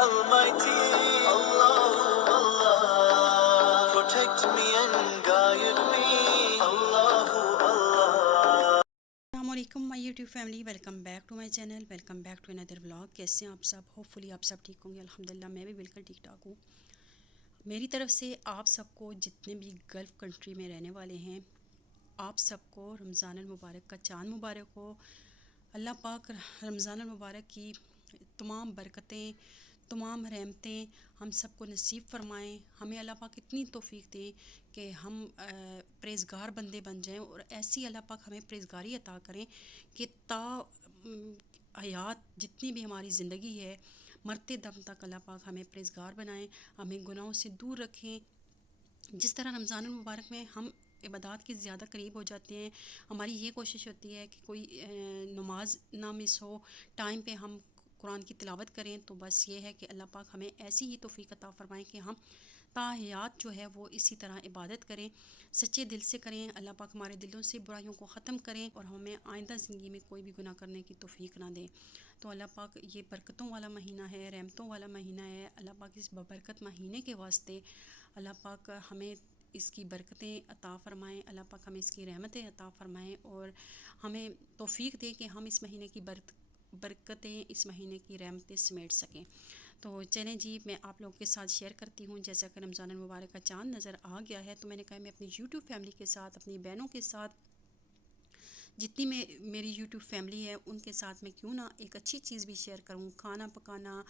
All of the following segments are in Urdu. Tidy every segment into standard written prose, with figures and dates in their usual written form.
Almighty Allah, Allah, protect me and guide me, Allahu Allah. السلام my YouTube family, welcome back to my channel, welcome back to اندر ولاگ۔ کیسے ہیں آپ سب؟ ہوپ فلی آپ سب ٹھیک ہوں گے۔ الحمدللہ میں بھی بالکل ٹھیک ٹھاک ہوں۔ میری طرف سے آپ سب کو، جتنے بھی گلف کنٹری میں رہنے والے ہیں، آپ سب کو رمضان المبارک کا چاند مبارک ہو۔ اللہ پاک رمضان المبارک کی تمام برکتیں، تمام رحمتیں ہم سب کو نصیب فرمائیں۔ ہمیں اللہ پاک اتنی توفیق دیں کہ ہم پرہیزگار بندے بن جائیں، اور ایسی اللہ پاک ہمیں پرہیزگاری عطا کریں کہ تا حیات جتنی بھی ہماری زندگی ہے، مرتے دم تک اللہ پاک ہمیں پرہیزگار بنائیں، ہمیں گناہوں سے دور رکھیں۔ جس طرح رمضان المبارک میں ہم عبادات کے زیادہ قریب ہو جاتے ہیں، ہماری یہ کوشش ہوتی ہے کہ کوئی نماز نہ مس ہو، ٹائم پہ ہم قرآن کی تلاوت کریں۔ تو بس یہ ہے کہ اللہ پاک ہمیں ایسی ہی توفیق عطا فرمائیں کہ ہم تا حیات جو ہے وہ اسی طرح عبادت کریں، سچے دل سے کریں۔ اللہ پاک ہمارے دلوں سے برائیوں کو ختم کریں اور ہمیں آئندہ زندگی میں کوئی بھی گناہ کرنے کی توفیق نہ دیں۔ تو اللہ پاک یہ برکتوں والا مہینہ ہے، رحمتوں والا مہینہ ہے۔ اللہ پاک اس ببرکت مہینے کے واسطے اللہ پاک ہمیں اس کی برکتیں عطا فرمائیں، اللہ پاک ہمیں اس کی رحمتیں عطا فرمائیں، اور ہمیں توفیق دے کہ ہم اس مہینے کی برکتیں، اس مہینے کی رحمتیں سمیٹ سکیں۔ تو چلیں جی، میں آپ لوگوں کے ساتھ شیئر کرتی ہوں۔ جیسا کہ رمضان المبارک کا چاند نظر آ گیا ہے، تو میں نے کہا میں اپنی یوٹیوب فیملی کے ساتھ، اپنی بہنوں کے ساتھ، جتنی میری یوٹیوب فیملی ہے ان کے ساتھ میں کیوں نہ ایک اچھی چیز بھی شیئر کروں۔ کھانا پکانا،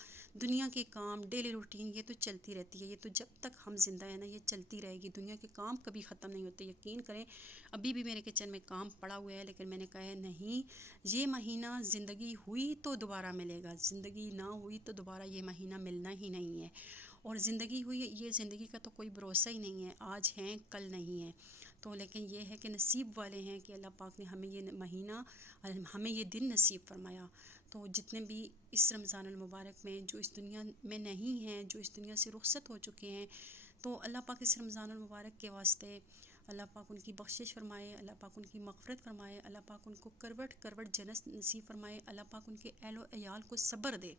دنیا کے کام، ڈیلی روٹین، یہ تو چلتی رہتی ہے، یہ تو جب تک ہم زندہ ہیں نا یہ چلتی رہے گی۔ دنیا کے کام کبھی ختم نہیں ہوتے، یقین کریں۔ ابھی بھی میرے کچن میں کام پڑا ہوا ہے، لیکن میں نے کہا ہے نہیں، یہ مہینہ زندگی ہوئی تو دوبارہ ملے گا، زندگی نہ ہوئی تو دوبارہ یہ مہینہ ملنا ہی نہیں ہے۔ اور زندگی ہوئی، یہ زندگی کا تو کوئی بھروسہ ہی نہیں ہے، آج ہیں کل نہیں ہے۔ تو لیکن یہ ہے کہ نصیب والے ہیں کہ اللہ پاک نے ہمیں یہ مہینہ، ہمیں یہ دن نصیب فرمایا۔ تو جتنے بھی اس رمضان المبارک میں جو اس دنیا میں نہیں ہیں، جو اس دنیا سے رخصت ہو چکے ہیں، تو اللہ پاک اس رمضان المبارک کے واسطے اللہ پاک ان کی بخشش فرمائے، اللہ پاک ان کی مغفرت فرمائے، اللہ پاک ان کو کروٹ کروٹ جنت نصیب فرمائے، اللہ پاک ان کے اہل و عیال کو صبر دے۔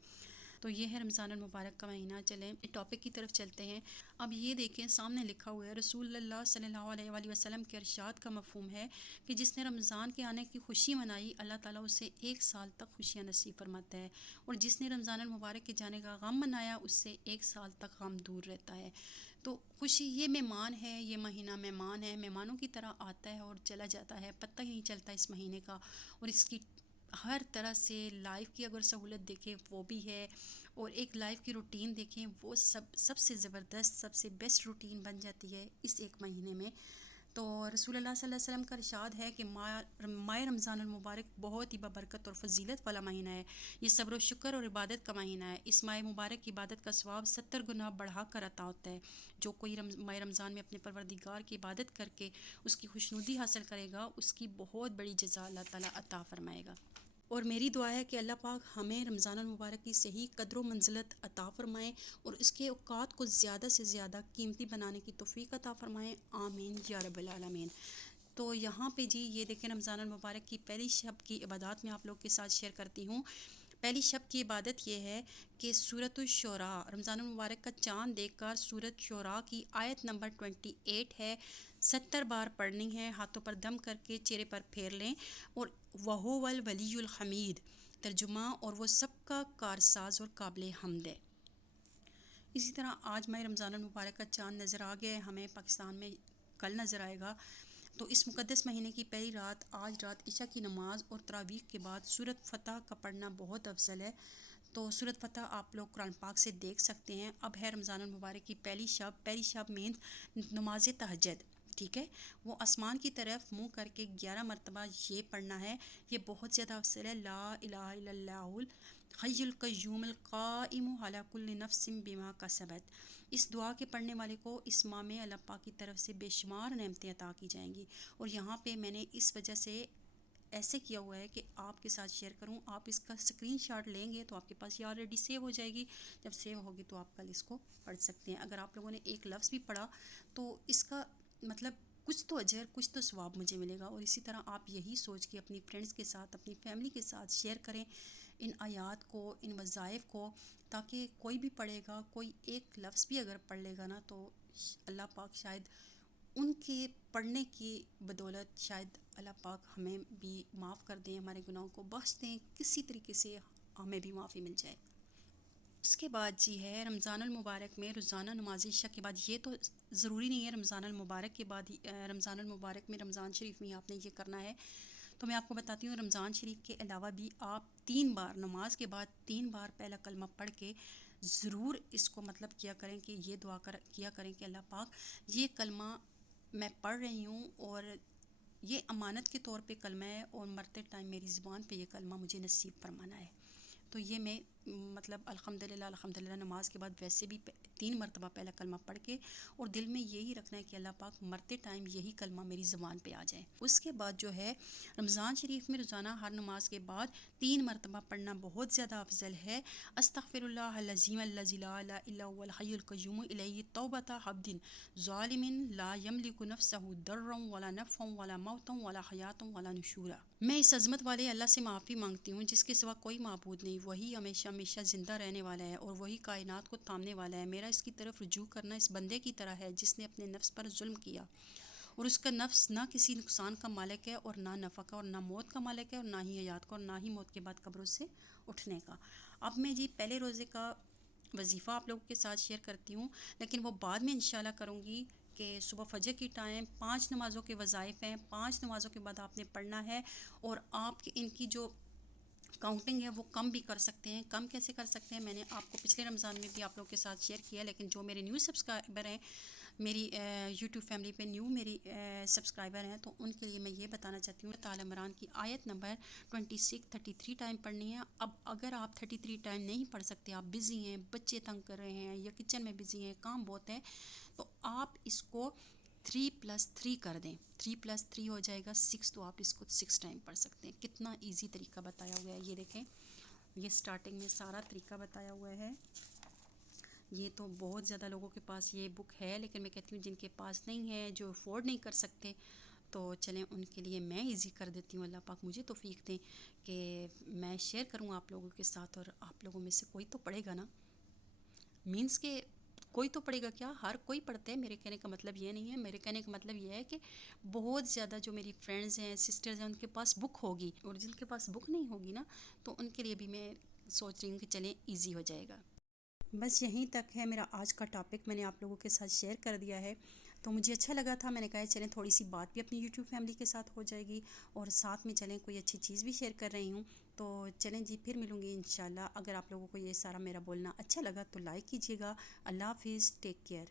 تو یہ ہے رمضان المبارک کا مہینہ۔ چلیں ٹاپک کی طرف چلتے ہیں۔ اب یہ دیکھیں سامنے لکھا ہوا ہے، رسول اللہ صلی اللہ علیہ وآلہ وسلم کے ارشاد کا مفہوم ہے کہ جس نے رمضان کے آنے کی خوشی منائی، اللہ تعالیٰ اسے 1 سال تک خوشیاں نصیب فرماتا ہے، اور جس نے رمضان المبارک کے جانے کا غم منایا اس سے 1 سال تک غم دور رہتا ہے۔ تو خوشی، یہ مہمان ہے، یہ مہینہ مہمان ہے، مہمانوں کی طرح آتا ہے اور چلا جاتا ہے، پتہ ہی نہیں چلتا اس مہینے کا۔ اور اس کی ہر طرح سے لائف کی اگر سہولت دیکھیں وہ بھی ہے، اور ایک لائف کی روٹین دیکھیں وہ سب سے زبردست، سب سے بیسٹ روٹین بن جاتی ہے اس ایک مہینے میں۔ تو رسول اللہ صلی اللہ علیہ وسلم کا ارشاد ہے کہ ماہ رمضان المبارک بہت ہی ببرکت اور فضیلت والا مہینہ ہے، یہ صبر و شکر اور عبادت کا مہینہ ہے۔ اس ماہ مبارک کی عبادت کا ثواب 70 گنا بڑھا کر عطا ہوتا ہے۔ جو کوئی ماہ رمضان میں اپنے پروردگار کی عبادت کر کے اس کی خوشنودی حاصل کرے گا، اس کی بہت بڑی جزا اللہ تعالیٰ عطا فرمائے گا۔ اور میری دعا ہے کہ اللہ پاک ہمیں رمضان المبارک کی صحیح قدر و منزلت عطا فرمائیں، اور اس کے اوقات کو زیادہ سے زیادہ قیمتی بنانے کی توفیق عطا فرمائیں، آمین یا رب العالمین۔ تو یہاں پہ جی یہ دیکھیں رمضان المبارک کی پہلی شب کی عبادات میں آپ لوگ کے ساتھ شیئر کرتی ہوں۔ پہلی شب کی عبادت یہ ہے کہ سورۃ الشعراء، رمضان المبارک کا چاند دیکھ کر سورۃ شعراء کی آیت نمبر 28 ہے، 70 بار پڑھنی ہے، ہاتھوں پر دم کر کے چہرے پر پھیر لیں۔ اور وَهُوَ الْوَلِيُّ الْحَمِيدُ، ترجمہ، اور وہ سب کا کارساز اور قابل حمد ہے۔ اسی طرح آج ماہ رمضان المبارک کا چاند نظر آ گیا ہے، ہمیں پاکستان میں کل نظر آئے گا۔ تو اس مقدس مہینے کی پہلی رات، آج رات عشاء کی نماز اور تراویح کے بعد سورۃ فتح کا پڑھنا بہت افضل ہے۔ تو سورۃ فتح آپ لوگ قرآن پاک سے دیکھ سکتے ہیں۔ اب ہے رمضان المبارک کی پہلی شب مینس نماز تہجد، ٹھیک ہے؟ وہ آسمان کی طرف منہ کر کے 11 مرتبہ یہ پڑھنا ہے، یہ بہت زیادہ افضل ہے۔ لا الہ الا اللہ الحی القیوم القائم علی کل نفس بما کسبت۔ اس دعا کے پڑھنے والے کو اس ماہ میں اللہ پاک کی طرف سے بے شمار نعمتیں عطا کی جائیں گی۔ اور یہاں پہ میں نے اس وجہ سے ایسے کیا ہوا ہے کہ آپ کے ساتھ شیئر کروں، آپ اس کا اسکرین شاٹ لیں گے تو آپ کے پاس یہ آلریڈی سیو ہو جائے گی، جب سیو ہوگی تو آپ کل اس کو پڑھ سکتے ہیں۔ اگر آپ لوگوں نے ایک لفظ بھی پڑھا تو اس کا مطلب کچھ تو اجر، کچھ تو ثواب مجھے ملے گا۔ اور اسی طرح آپ یہی سوچ کے اپنی فرینڈس کے ساتھ، اپنی فیملی کے ساتھ شیئر کریں، ان آیات کو، ان وظائف کو، تاکہ کوئی بھی پڑھے گا، کوئی ایک لفظ بھی اگر پڑھ لے گا نا تو اللہ پاک شاید ان کے پڑھنے کی بدولت شاید اللہ پاک ہمیں بھی معاف کر دیں، ہمارے گناہوں کو بخش دیں، کسی طریقے سے ہمیں بھی معافی مل جائے۔ اس کے بعد جی ہے رمضان المبارک میں روزانہ نماز عشاء کے بعد، یہ تو ضروری نہیں ہے رمضان المبارک کے بعد ہی، رمضان المبارک میں رمضان شریف میں آپ نے یہ کرنا ہے، تو میں آپ کو بتاتی ہوں رمضان شریف کے علاوہ بھی آپ 3 بار نماز کے بعد 3 بار پہلا کلمہ پڑھ کے ضرور اس کو مطلب کیا کریں کہ یہ دعا کیا کریں کہ اللہ پاک یہ کلمہ میں پڑھ رہی ہوں اور یہ امانت کے طور پہ کلمہ ہے، اور مرتے ٹائم میری زبان پہ یہ کلمہ مجھے نصیب فرمانا ہے۔ تو یہ میں مطلب الحمدللہ نماز کے بعد ویسے بھی 3 مرتبہ پہلا کلمہ پڑھ کے، اور دل میں یہی رکھنا ہے کہ اللہ پاک مرتے ٹائم یہی کلمہ میری زبان پہ آ جائے۔ اس کے بعد جو ہے رمضان شریف میں روزانہ ہر نماز کے بعد 3 مرتبہ پڑھنا بہت زیادہ افضل ہے۔ استغفر اللہ العظیم الذی لا الہ الا هو الحی القیوم الیہ توبۃ عبد ظالم لا یملک نفسہ ضرا ولا نفعا ولا موتا ولا حیاتا ولا نشورا۔ میں اس عظمت والے اللہ سے معافی مانگتی ہوں جس کے سوا کوئی معبود نہیں، وہی ہمیشہ ہمیشہ زندہ رہنے والا ہے اور وہی کائنات کو تھامنے والا ہے۔ میرا اس کی طرف رجوع کرنا اس بندے کی طرح ہے جس نے اپنے نفس پر ظلم کیا، اور اس کا نفس نہ کسی نقصان کا مالک ہے اور نہ نفع کا، اور نہ موت کا مالک ہے اور نہ ہی حیات کا، اور نہ ہی موت کے بعد قبروں سے اٹھنے کا۔ اب میں جی پہلے روزے کا وظیفہ آپ لوگوں کے ساتھ شیئر کرتی ہوں، لیکن وہ بعد میں انشاءاللہ کروں گی کہ صبح فجر کی ٹائم 5 نمازوں کے وظائف ہیں، 5 نمازوں کے بعد آپ نے پڑھنا ہے، اور آپ ان کی جو کاؤنٹنگ ہے وہ کم بھی کر سکتے ہیں۔ کم کیسے کر سکتے ہیں، میں نے آپ کو پچھلے رمضان میں بھی آپ لوگوں کے ساتھ شیئر کیا، لیکن جو میرے نیو سبسکرائبر ہیں، میری یوٹیوب فیملی پہ نیو میری سبسکرائبر ہیں، تو ان کے لیے میں یہ بتانا چاہتی ہوں آل عمران کی آیت نمبر 33 ٹائم پڑھنی ہے۔ اب اگر آپ 33 ٹائم نہیں پڑھ سکتے، آپ بزی ہیں، بچے تنگ کر رہے ہیں یا کچن میں بزی ہیں، کام بہت ہے، تو آپ اس کو 3+3 کر دیں، 3+3 ہو جائے گا 6، تو آپ اس کو 6 ٹائم پڑھ سکتے ہیں۔ کتنا ایزی طریقہ بتایا ہوا ہے، یہ دیکھیں، یہ سٹارٹنگ میں سارا طریقہ بتایا ہوا ہے۔ یہ تو بہت زیادہ لوگوں کے پاس یہ بک ہے، لیکن میں کہتی ہوں جن کے پاس نہیں ہے، جو افورڈ نہیں کر سکتے، تو چلیں ان کے لیے میں ایزی کر دیتی ہوں۔ اللہ پاک مجھے توفیق دیں کہ میں شیئر کروں آپ لوگوں کے ساتھ، اور آپ لوگوں میں سے کوئی تو پڑھے گا نا، مینس کہ کوئی تو پڑھے گا کیا، ہر کوئی پڑھتا ہے۔ میرے کہنے کا مطلب یہ نہیں ہے، میرے کہنے کا مطلب یہ ہے کہ بہت زیادہ جو میری فرینڈز ہیں، سسٹرز ہیں، ان کے پاس بک ہوگی، اور جن کے پاس بک نہیں ہوگی نا، تو ان کے لیے بھی میں سوچ رہی ہوں کہ چلیں ایزی ہو جائے گا۔ بس یہیں تک ہے میرا آج کا ٹاپک، میں نے آپ لوگوں کے ساتھ شیئر کر دیا ہے، تو مجھے اچھا لگا تھا، میں نے کہا چلیں تھوڑی سی بات بھی اپنی یوٹیوب فیملی کے ساتھ ہو جائے گی، اور ساتھ میں چلیں کوئی اچھی چیز بھی شیئر کر رہی ہوں۔ تو چلیں جی، پھر ملوں گی انشاءاللہ۔ اگر آپ لوگوں کو یہ سارا میرا بولنا اچھا لگا تو لائک کیجیے گا۔ اللہ حافظ، ٹیک کیئر۔